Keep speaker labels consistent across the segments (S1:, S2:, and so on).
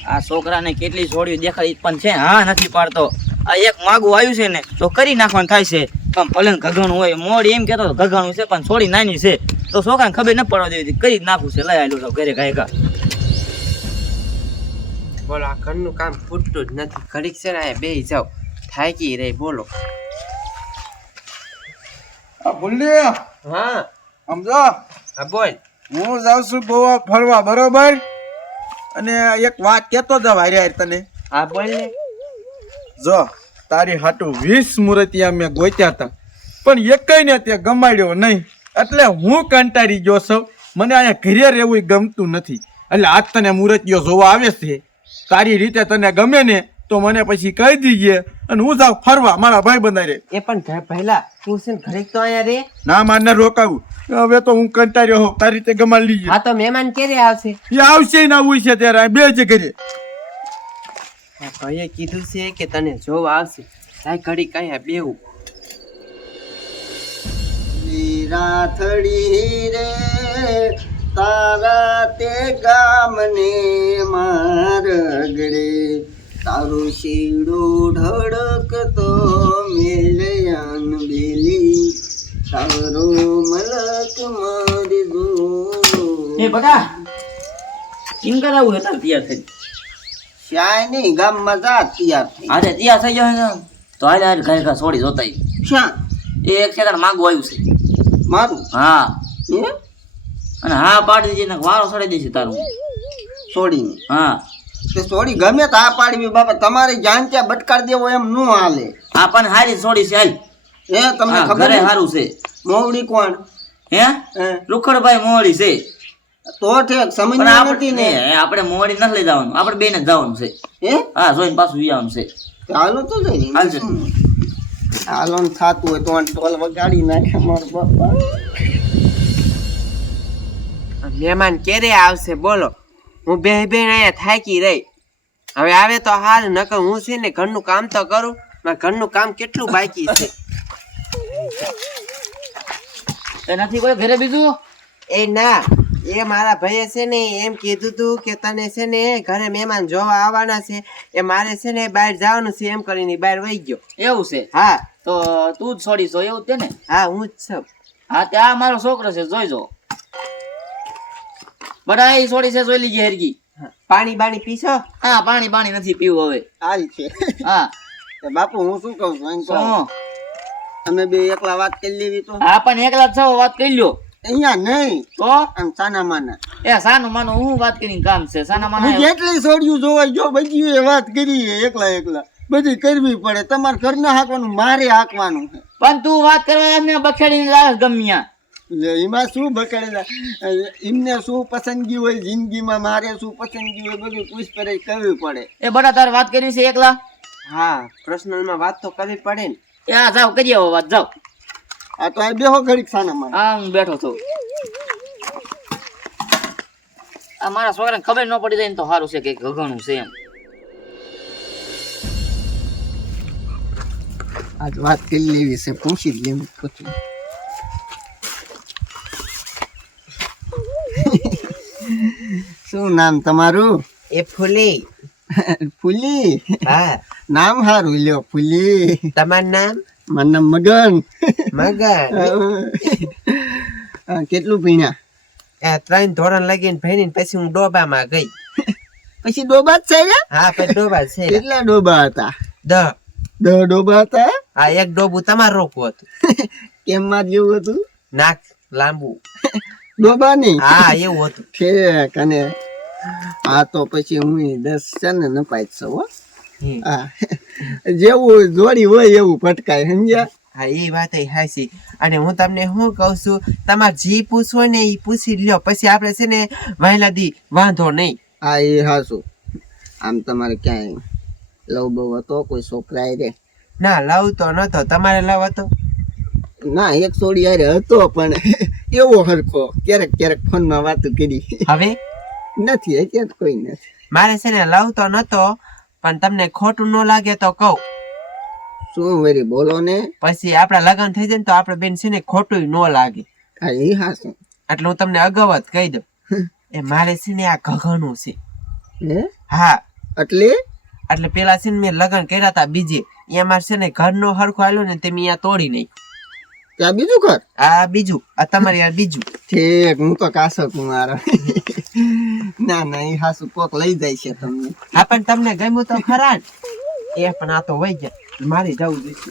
S1: આ છોકરાને કેટલી છોડ્યું દેખાય પણ છે હા નથી પાડતો. આ એક માગું આવ્યું છે ને તો કરી નાખવાનું થાય છે. પણ ભલે ઘઘાણું હોય મોડી એમ કેતો ઘઘાણું છે પણ છોડી નાની છે તો છોકરાને ખબર ન પડવા દેવી કરી જ નાખું છે. લઈ આવ્યું ઘરે ગાયકા.
S2: બોલો આ ઘરનું કામ ફૂટતું જ નથી. ઘડીક છે ને અહીંયા બેસી જાવ થાકી રહી. બોલો
S3: આ ભૂલી
S2: હા
S3: સમજો
S2: હા બોલ.
S3: હું જાઉં છું ગોવા ફરવા બરોબર અને એક વાત કેતો જાવ હારે તને.
S2: હા બોલ ને.
S3: જો તારી હાટું 20 મૂર્તિયા મેં ગોત્યા હતા પણ એકય ને તે ગમાડ્યો નહીં એટલે હું કંટાળી ગયો છું. મને અહીંયા ઘરે રહેવું ગમતું નથી એટલે આજ તને મૂર્તિઓ જોવા આવે છે. તારી રીતે તને ગમે ને તો મને પછી કહી દીજે અને હું જાઉં ફરવા મારા ભાઈ બંધારે.
S2: એ પણ પહેલા તું છે ને ઘડીક તો અહીંયા રે.
S3: ના મારને રોકાવું હવે તો હું કંટાળ્યો હોઉં. તારી રીતે ગમાડી લીજે.
S2: હા તો મહેમાન ક્યારે આવશે?
S3: એ આવશે ને આવું છે ત્યારે બે જ ઘરે.
S2: ભાઈએ કીધું છે કે તને જોવા આવશે. તાય ઘડીક અહીંયા બેવું.
S4: રાથડી રે તારા તે ગામને મારગડે તારું શીડું ઢળકતો મેલયાન બેલી તારો મલક મારી દો.
S1: એ બટા કેમ કરાવું હતા તૈયાર થઈ?
S4: શ્યાય નહીં ગામમાં જા તૈયાર થઈ.
S1: અરે તૈયાર થઈ જાવ તો હાલ હાલ ઘરે ઘર છોડી જોતા
S4: શ્યાં
S1: એ એક સેકન્ડ માગું આવ્યું છે.
S4: મારું
S1: હા
S4: હે
S1: અને હા પાડી દેજે ને વારો છોડી દેશે તારું.
S4: છોડીને
S1: હા
S4: તે છોડી ગમે તો આ પાડવી બાપા તમારી જાન ત્યાં બટકાર દેવો એમ ન હાલે.
S1: આ પણ હારી છોડી છે હાલ.
S4: હે તમને
S1: હા,
S4: ખબર
S1: ઘરે
S4: હે?
S1: સારું છે.
S4: મોવડી કોણ
S1: હે
S4: હે
S1: લુખડભાઈ મોડી છે
S4: તો ઠેક
S1: પણ
S4: સમજ્યા નથી ને.
S1: આપણે મોડી નથી લઈ જવાનું આપણે બેને જ જવાનું છે.
S4: હે
S1: હા જોઈને પાછું જવાનું છે.
S4: ચાલો તો જઈ
S1: હાલજો.
S4: હાલો ને થાતું હોય તો આ ટોલ વગાડી નાખે મારો બાપા.
S2: મહેમાન ક્યારે આવશે બોલો? હું બે બેન અહીંયા થાકી રહી. હવે આવે તો હાલ નકર હું છે ને ઘરનું કામ તો કરું. મારે ઘરનું કામ કેટલું બાકી છે.
S1: એ નથી કોઈ ઘરે બીજું?
S2: એ ના એ મારા ભાઈએ છે ને એમ કીધું તું કે તને છે ને ઘરે મહેમાન જોવા આવવાના છે. એ મારે છે ને બહાર જવાનું છે એમ કરીને બહાર વહી ગયો.
S1: એવું છે?
S2: હા
S1: તો તું જ છોડીશો એવું તે ને?
S2: હા હું જ છું.
S1: હા ત્યાં મારો છોકરો છે જોઈજો. બધા એ છોડી છે જોઈ લીજી હેરગી.
S2: પાણી બાણી પીશો?
S1: હા પાણી પાણી નથી પીવું હવે.
S4: હાલ છે
S1: હા
S4: તો બાપુ હું શું કહું છું એમ કહો.
S1: શું?
S4: તમે બે એકલા વાત કરી લેવી તો
S1: હા પણ એકલા જ છો વાત કરી લ્યો
S4: અહીંયા નહીં
S1: તો
S4: આમ સાના માના.
S1: એ સાનું માનું હું વાત કરીને કામ છે. સાના
S4: હું
S1: માના
S4: જેટલી છોડ્યું જોવાય જો બધી એ વાત કરી એકલા એકલા બધી કરવી પડે. તમારે ઘરને હાંકવાનું મારે હાંકવાનું છે.
S1: પણ તું વાત કરવા એમને બખેડીને લાવે ગમ્યા.
S4: એટલે એમાં શું બકડેલા એમને શું પસંદગી હોય જિંદગીમાં મારે શું પસંદગી હોય બધું પૂછપરછ કરવી પડે.
S1: એ બધા તારે વાત કરવી છે એકલા?
S2: હા પર્સનલમાં વાત તો કરવી પડે ને.
S1: એ હા જાઓ કરી આવો વાત જાઓ.
S4: આ તો આ બેહો ઘડીક સાના માના.
S1: હા હું બેઠો છું. આ મારા છોકરાને ખબર ન પડી જાય ને તો સારું છે કે ઘઘણું છે એમ.
S4: આજ વાત કરી લેવી છે પૂછી જ લેવું પછી. શું નામ તમારું?
S2: એ ફૂલી.
S4: ફૂલી?
S2: હા
S4: નામ સારું લ્યો ફૂલી.
S2: તમારું નામ?
S4: મારું નામ મગન.
S2: મગન.
S4: કેટલું ભણ્યા?
S2: 3 ધોરણ લગીને ભણીને પછી હું ડોબામાં ગઈ.
S4: પછી ડોબા જ છે?
S2: હા પછી ડોબા છે.
S4: કેટલા ડોબા હતા?
S2: 10.
S4: 10 ડોબા હતા?
S2: હા એક ડોબું તમારું રોકવું હતું.
S4: કેમ માં જેવું હતું?
S2: નાક લાંબુ.
S4: ડોબા નહીં?
S2: હા એવું હતું.
S4: ઠેક. અને હા તો પછી હું 10 છે ને નપાઈ જ છું હો. હા જેવું જોડી હોય એવું ભટકાય સમજ્યા.
S2: હા એ વાત હાચી. અને હું તમને શું કહું છું તમારે જી પૂછવું ને એ પૂછી લ્યો પછી આપણે છે ને વહેલા દી વાંધો નહીં.
S4: હા એ હાચું. આમ તમારે ક્યાંય લવ બવ હતો કોઈ છોકરા રે?
S2: ના લવ તો નતો. તમારે લવ હતો?
S4: ના એક છોડી યારે હતો પણ એવો હરખો ક્યારેક ક્યારેક ફોનમાં વાતો કરી.
S2: હવે
S4: નથી અત્યારે કોઈ નથી.
S2: મારે છે ને લવ તો નતો પણ તમને ખોટું ન લાગે તો કહું.
S4: શું વરી બોલો ને.
S2: પછી આપડા લગ્ન થઈ જાય ને તો આપડે બેન છે ને ખોટું ન લાગે.
S4: હા એ હાચું.
S2: એટલે હું તમને અગાઉ જ કહી દઉં. એ મારે છે ને આ ઘઘણું છે.
S4: હે?
S2: હા એટલે પેલા છે ને મેં લગ્ન કર્યા હતા બીજે અહીંયા મારે છે ને ઘરનો હરખો આલ્યો ને તે મેં અહીંયા તોડી નહીં.
S4: ત્યાં બીજું ઘર
S2: આ બીજું, આ તમારે યાર બીજું.
S4: ઠીક, હું તો કાસો કુમાર. ના ના, એ હાસુ કોક લઈ જાય છે તમને.
S2: હા પણ તમને ગમ્યું તો ખરા ને. એ પણ આ તો વહી ગયા, મારે જવું જોઈએ.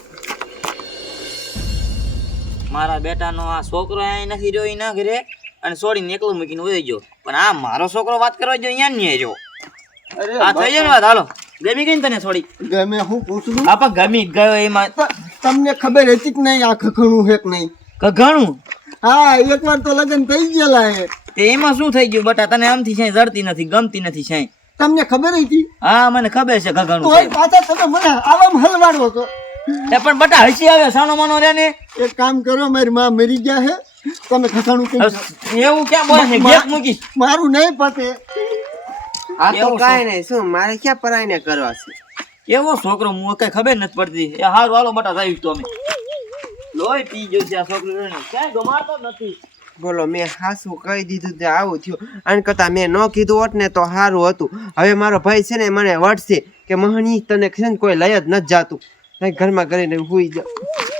S1: મારા બેટાનો આ છોકરો અહીં નથી રહ્યો એના ઘરે અને છોડીને એકલો મૂકીને વહી ગયો. પણ આ મારો છોકરો વાત કરવા જો અહીંયા નહીં રહ્યો. આ થઈ જાય ને વાત. હાલો, ગમી ગઈ ને તને થોડી?
S4: ગમે હું પૂછું છું?
S1: હા પણ ગમી જ ગયો એમાં.
S4: તમને ખબર હતી કે નહીં આ ખખણું છે કે નહીં?
S1: ઘણું.
S4: હા, એકવાર તો લગ્ન થઈ ગયેલા હે.
S1: તે એમાં શું થઈ ગયું બટા? તને આમથી છે જડતી નથી, ગમતી નથી છે.
S4: તમને ખબર હતી?
S1: હા મને ખબર છે ઘણું
S4: તોય
S1: છે.
S4: પાછા તમે મને આવામ હલવાડો છો.
S1: એ પણ બટા હસી આવે સાનો માનો રે ને.
S4: એક કામ કરો, મારી માં મરી ગયા હે, તમે ખખણું કહી દો.
S1: એવું ક્યાં બોલે છે? ગેપ મૂકીશ.
S4: મારું નહીં પતે.
S2: આ તો કાંઈ નહીં, શું મારે ક્યાં પરાઈને કરવા છે?
S1: કેવો છોકરો હું કઈ ખબર નથી પડતી. એ હારું હાલો બટા જાય તો અમે લોહી પી ગયો છે આ છોકરો ક્યાંય ગમાતો નથી.
S2: બોલો, મેં હાસું કહી દીધું તે આવું થયું. આને કરતાં મેં ન કીધું હોત ને તો સારું હતું. હવે મારો ભાઈ છે ને મને વટશે કે મહણી તને છે ને કોઈ લઈ જ નથી જાતું. ઘરમાં કરીને હુઈ જાવ.